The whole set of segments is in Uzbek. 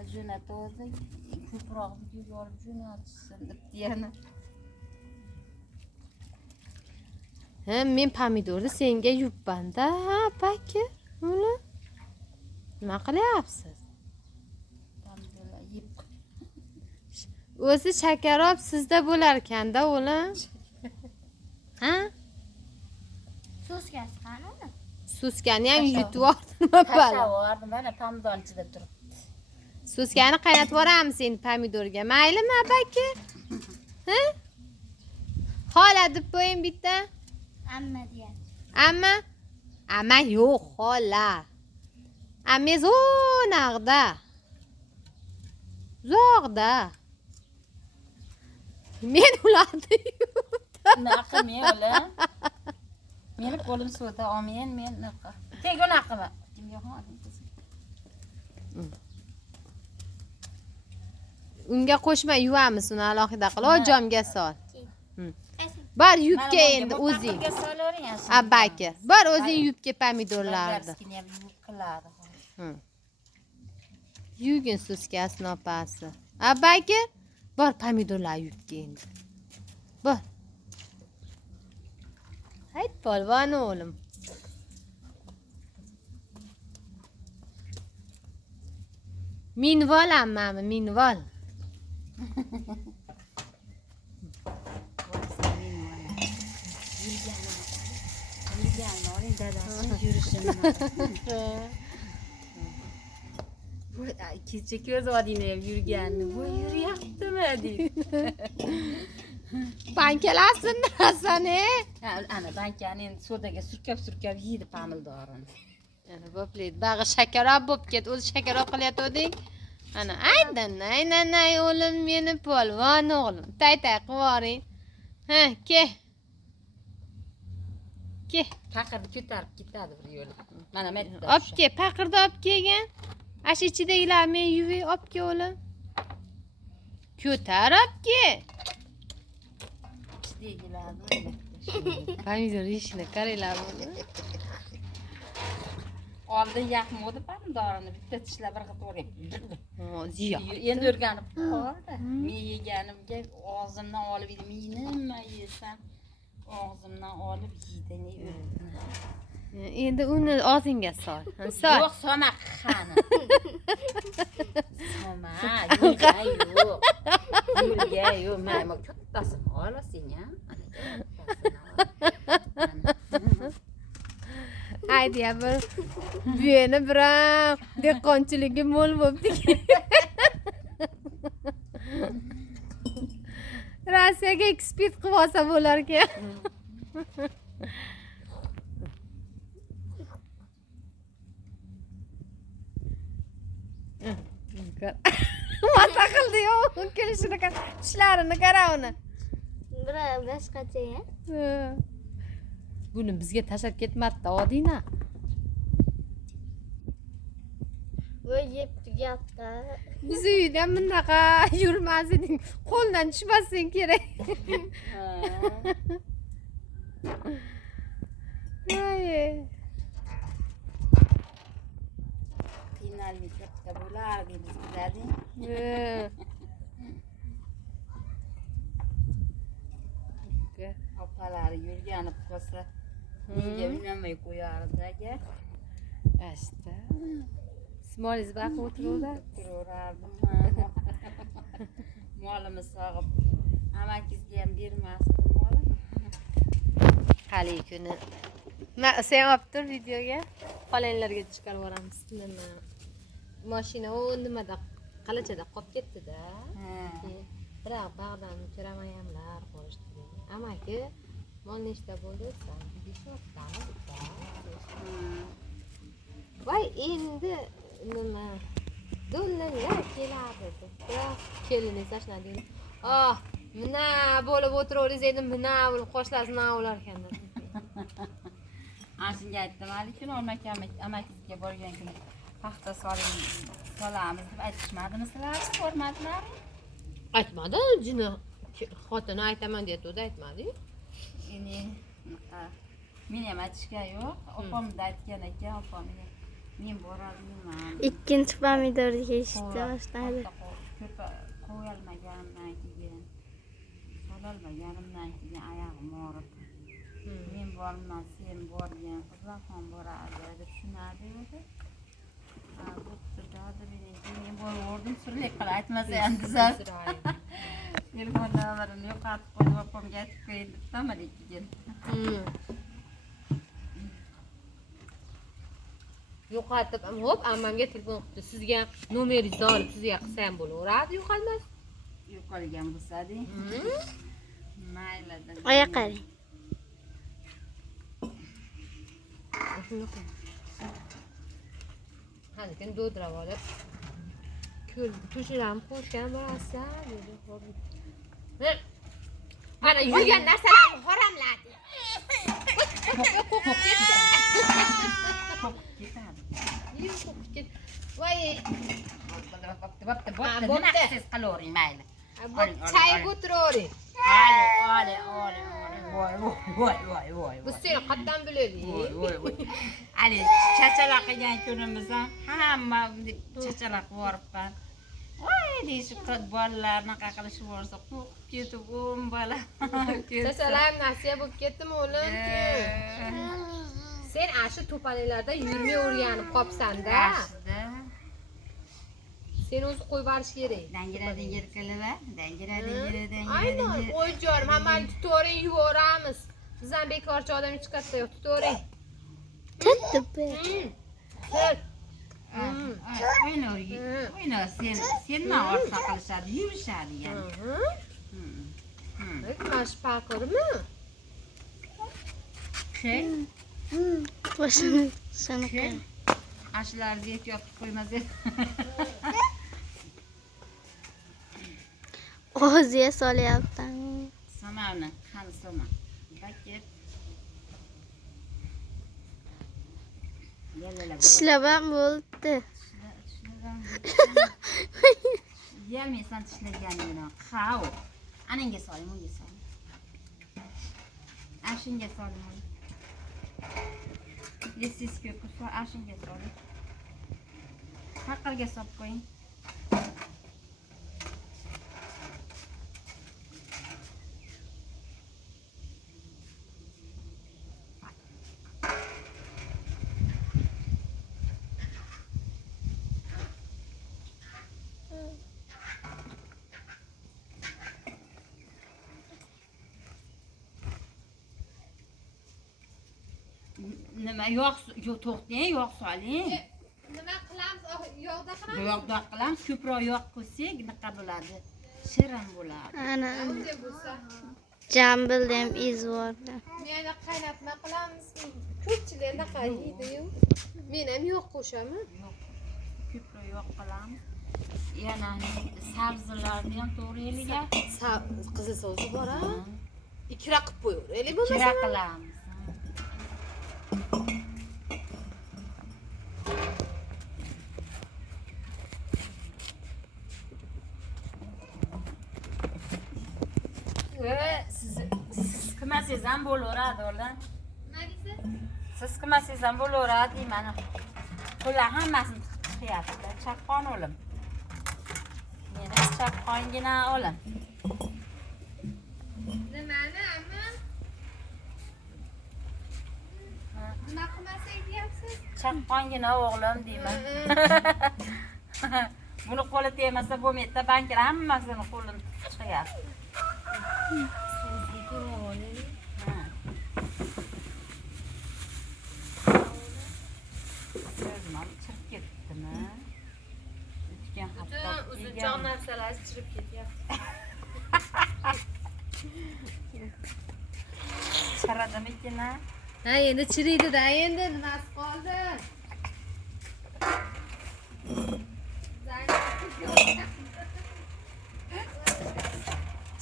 yana jo'natdi. Ko'proq video olib jo'natsin deb yana. Men pomidorni senga yubman-da, paki. Uni nima qilyapsiz? Pomidorlar yeb. O'zi shakarob sizda bo'lar ekanda, o'g'lim. Ha? Soskasi qanimi? Suskani ham yutib yordimmi bala? Tashavordi, mana pomidor ichida turibdi. Suskani qaynatib yuboramiz endi pomidorga. Maylimi, paki? Ha? Xola deb qo'ying bitta. Amma deyapti. Amma? Amma yo'q, xola. Ammiz o'naqda. Uzoqda. Men ularni yutdim. Naqa men o'lim. Meni qo'lim suvda olmayin, men naqa. Tega naqama. Kimga xodim qizik. Unga qo'shma yuvamiz, uni alohida qilib, jomga sol. Bor yubga endi o'zing. Ga solavering yaxshi. Abbaki. Bor o'zing yubga pomidorlarni. Gaskini ham yuvib qiladi. Yugin suskasini opasi. Abbaki, bor pomidorlar yubga endi. Bor. Hayt polvon o'g'lim. Minvol ammami, minvol. Bu kecha ko'z odingni ham yurganni. Bu yuryaptimi deydi. Bankalarsin narsani. Ana bankani endi sodaga surkab yeydi pomidorini. Ana bo'playdi. Bag'i shakarob bo'lib ketdi. O'zi shakarob qilyotganding. Ana aynan o'g'lim meni polvon o'g'lim. Tay qivoring. Ha, ke. Ke. Paqirni ko'tarib ketadi bir yo'l. Mana men Olib ke, paqirni olib kelgan. Ash ichidagilar men yuvib olib ke o'g'lim. Ko'tarib ke. ichidagilarni. Pomidor yeyishini qaranglar buni. Oldin yaqmadi pomidorini bitta tishlab bir qilib o'rib. Ziyo. Endi o'rganib qoldi. Men yeganimga og'zimdan olib yedim. Nima yesam og'zimdan olib yeydi. Endi uni og'zingga sol. Sol. Yo'q, soma qani. Soma, yo'q. Yo'lga yo'q, mana kattasini olasing ham. Haydi ya bir buyeni biram dehqonchiligi mo'l bo'libdi. Rossiyaga ekspert qilib olsa bo'lar ekan. Masa qildi-yu, kelishini tishlarini qara uni. Biroq boshqacha-ya. Buni bizga tashlab ketmadi-da, odina. Voy yeb tugabdi. Biz uyda bunaqa yurmas eding. Qo'ldan tushmasin kerak. Voy. Qiynalib katta bo'lardi biz bilading. Opalari yurganib qolsa menga uynamay qo'yardi aka. Asta. Smolingiz baqib Turaverardim. Molimiz sog'ib amakizga ham bermasdi moli. Hali kuni. Sen olib tur videoga. Qolinglarga chiqarib yuboramiz. Nima? Mashina u nimada qalachada qolib ketdi-da. Biroq bag'dan kiramayamlar qo'yishdi. Amaki mol nechta bo'ldi? 5 tani bitta. Voy endi nima? Do'llanlar keladi. Biroq kelini tashladi. Mana bo'lib o'tiraveriz endi mana bo'lib qo'shlasini olar ekan. Shunga aytdim, hali kun amakizga borgan kuni paxta solamiz deb aytishmadimi sizlar? Ko'rmadilar? Aytmadi, jini xotini aytaman deyotdi, aytmadi-yu. Endi men ham aytishga yo'q. Opamda aytgan ekan, opamga Men boraman. Ikkinchi pomidorni yeyishni boshladi. Qo'yolmaganimdan keyin, sololmaganimdan keyin oyog'im og'rib. Men borman, sen borgin, qizlarxon boradi deb tushunadi edi. Men boraverdim, surlik qilib aytmasa ham dizar. Telefon nomerini yo'qotib qo'yib, opamga aytib qo'ying deb tamadik keyin. Yo'qotib, hop, ammamga telefon qildi. Sizga nomeringizni olib, sizga qilsa ham bo'laveradi, yo'qolmas. Yo'qolgan bo'lsa-da. Mayli. Oya qarang. Hali kun do'drab olib, ko'chiram qo'shgan bo'lasan dedi. Ana yurgan narsalarni haramladi. Voy, bo'pti. Siz qilavering, mayli. Chay ko'tiravering. Oli. Voy. Bu seni qatdan biladi. Voy. Ali, chachalaq qilgan kunimiz ham hamma chachalaq boribman. Voy, deyshi bolalarni naqa qilishib borsa, qo'rqib ketib, bola. Chachalar nasiya bo'lib ketdimi o'lim? Sen ashu to'palilarda yurmay o'rganib qopsan-da. Sen o'zi qo'yib borish kerak. Dangira qilib, dangira. Aynan, qo'y jorim, hammani tutavering, yuboramiz. Biz ham bekorchi odam hech qayerda yo'q, tutavering. Tutdi. O'yna, sendan ortda qilishadi, yurishadi yani. Mash pakormi? Boshini sanaqa. Ashlarni yeb yopib qo'ymas edi. Og'ziga solyapsan. Samavni, qani soma. Bakib. Tishlab ham bo'ldi. Yeyolmaysan tishlaganingni. Qao. Anangga soling, unga soling. Ashingga soling. Lesis ko'p, ashingga soling. Haqirga solib qo'ying. Nima to'xtang, yog' soling. Nima qilamiz? Yog'da qilamiz. Yog'da qilamiz, ko'proq yog' qo'ysak, nima bo'ladi? Shirin bo'ladi. Ana. Unday bo'lsa. Jambil ham izvordi. Meni qaynatma qilamiz. Ko'pchilik naqa yeydi-yu. Men ham yog' qo'shaman. Yo'q. Ko'proq yog' qilamiz. Yana sabzilarni ham to'g'rayliga. Qizil sovsi bor-a? Ikra qilib qo'yaveraylik bo'lmasa. Kira qilamiz. Siz qilmasangiz ham bo'laveradi, o'g'lim. Nima deysiz? Siz qilmasangiz ham bo'laveradi deyman. Qo'llar hammasini tiqyapti. Chaqqon o'g'lim. Meni chaqqongina o'g'lim. Nimani, amma? Nima qilmasak deyapsiz? Chaqqongina o'g'lim deyman. Buni qo'li tegmasa bo'lmaydi, bankir hammasini qo'lim chiqyapti. Chirib ketdimi? O'tgan hafta uzunchoq narsalar chirib ketyapti. Chiradimikin? Ha, endi chiriydi-da, endi nimasi qoldi?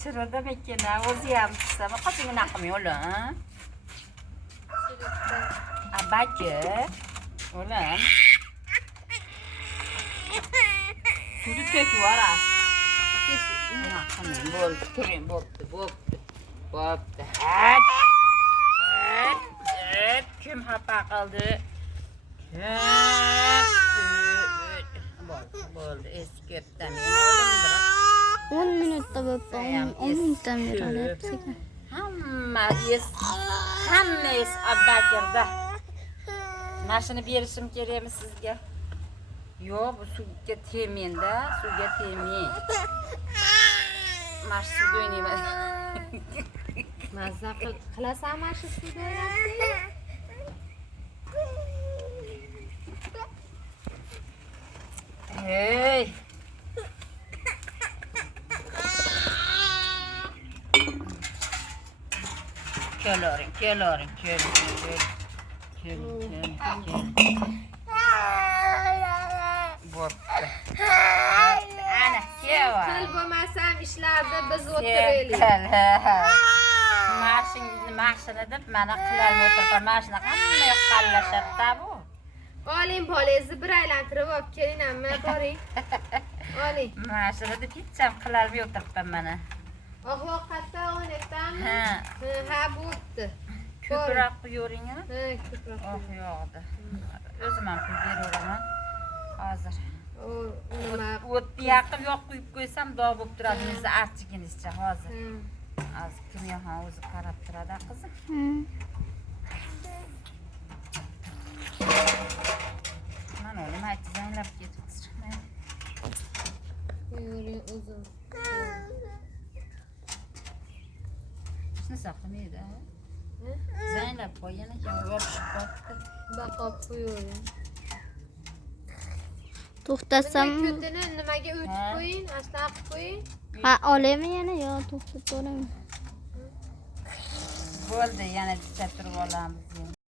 Chiradimikin? O'zi ham pishsami, qochingni naqmi o'g'lim? Abaki, o'g'lim. Sudi to'kivora. Naqmi bo'ldi, turing, bo'pti. Bo'pti. Kim xafa qildi? Bo'ldi, eski ketdim. Meni o'limdir. 10 minutda bo'pti. 10 minutdan beri olyapsiz. Hamma es abbakirda. Mashina berishim kerakmi sizga? Yo'q, bu suvga tegmenda, suvga tegmang. Mash suvda o'ynayman. Mazza qilasan mana shu suvda o'ynashni? Hey. Keloring. Bo'pti. Ana, keva. Qil bo'lmasam ishlarda biz o'tiraylik. Mashina deb mana qilarmi o'tirib, mashina hamma yoq qallashadi bu. Oling bolangizni bir aylantirib olib keling, amma boring. Oling. Mashina deb hech ham qilarmi o'tiribman mana. Ovqatda o'ynayapsanmi? Ha. Ha, bo'pti. Ko'proq quyavering. Ha, ko'proq. Yo'qdi. O'zim ham quyib beraveraman. Hozir. Nima? O'tni yaqib yoq quyib qo'ysam dog' bo'lib turadi. O'zi archiginizcha hozir. Hozir kimyo ham o'zi qarab turadi, qizim. Mana o'lim aytdi, zanglab ketibdi, chiqmaydi. Qo'yavering o'zim. Shuni saqlamaydi. Zanglab qo'ygan ekan, yopishib qolibdi. Baqib qo'yavering. To'xtasam, Ko'tini nimaga o'tib qo'ying, asta qilib qo'ying. ha, olaymi yana yo to'xtatib olaman? Bo'ldi, yana bitta turib olamiz.